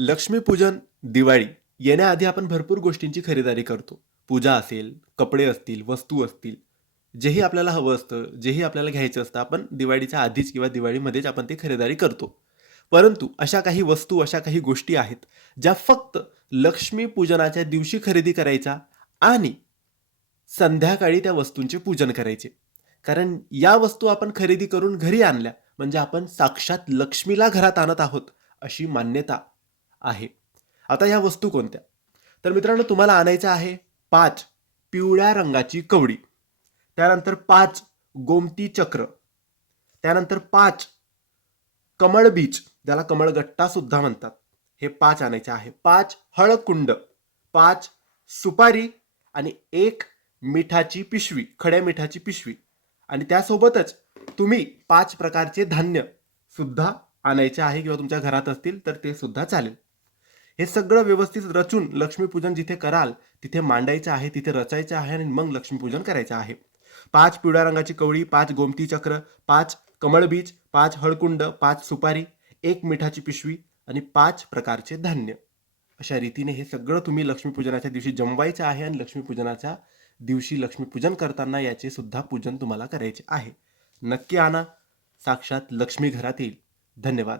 लक्ष्मीपूजन, दिवाळी येण्याआधी आपण भरपूर गोष्टींची खरीदारी करतो. पूजा असेल, कपडे असतील, वस्तू असतील. जेही आपल्याला हवं असतं, जेही आपल्याला घ्यायचं असतं, आपण दिवाळीच्या आधीच किंवा दिवाळीमध्येच आपण ती खरीदारी करतो. परंतु अशा काही वस्तू, अशा काही गोष्टी आहेत, ज्या फक्त लक्ष्मीपूजनाच्या दिवशी खरेदी करायच्या आणि संध्याकाळी त्या वस्तूंचे पूजन करायचे. कारण या वस्तू आपण खरेदी करून घरी आणल्या म्हणजे आपण साक्षात लक्ष्मीला घरात आणत आहोत, अशी मान्यता आहे. आता या वस्तू कोणत्या? तर मित्रांनो, तुम्हाला आणायचं आहे 5 पिवळ्या रंगाची कवडी, त्यानंतर 5 गोमती चक्र, त्यानंतर 5 कमळ बीज, ज्याला कमळगट्टा सुद्धा म्हणतात, हे 5 आणायचे आहे. 5 हळकुंड, 5 सुपारी आणि 1 मिठाची पिशवी, खड्या मिठाची पिशवी. आणि त्यासोबतच तुम्ही 5 प्रकारचे धान्य सुद्धा आणायचे आहे, किंवा तुमच्या घरात असतील तर ते सुद्धा चालेल. हे सगळं व्यवस्थित रचून लक्ष्मीपूजन जिथे कराल तिथे मांडायचं आहे, तिथे रचायचं आहे आणि मग लक्ष्मीपूजन करायचं आहे. 5 पिवळ्या रंगाची कवळी, 5 गोमती चक्र, 5 कमळबीज, 5 हळकुंड, 5 सुपारी, 1 मिठाची पिशवी आणि 5 प्रकारचे धान्य. अशा रीतीने हे सगळं तुम्ही लक्ष्मीपूजनाच्या दिवशी जमवायचं आहे आणि लक्ष्मीपूजनाच्या दिवशी लक्ष्मीपूजन करताना याचे सुद्धा पूजन तुम्हाला करायचे आहे. नक्की आणा, साक्षात लक्ष्मी घरात येईल. धन्यवाद.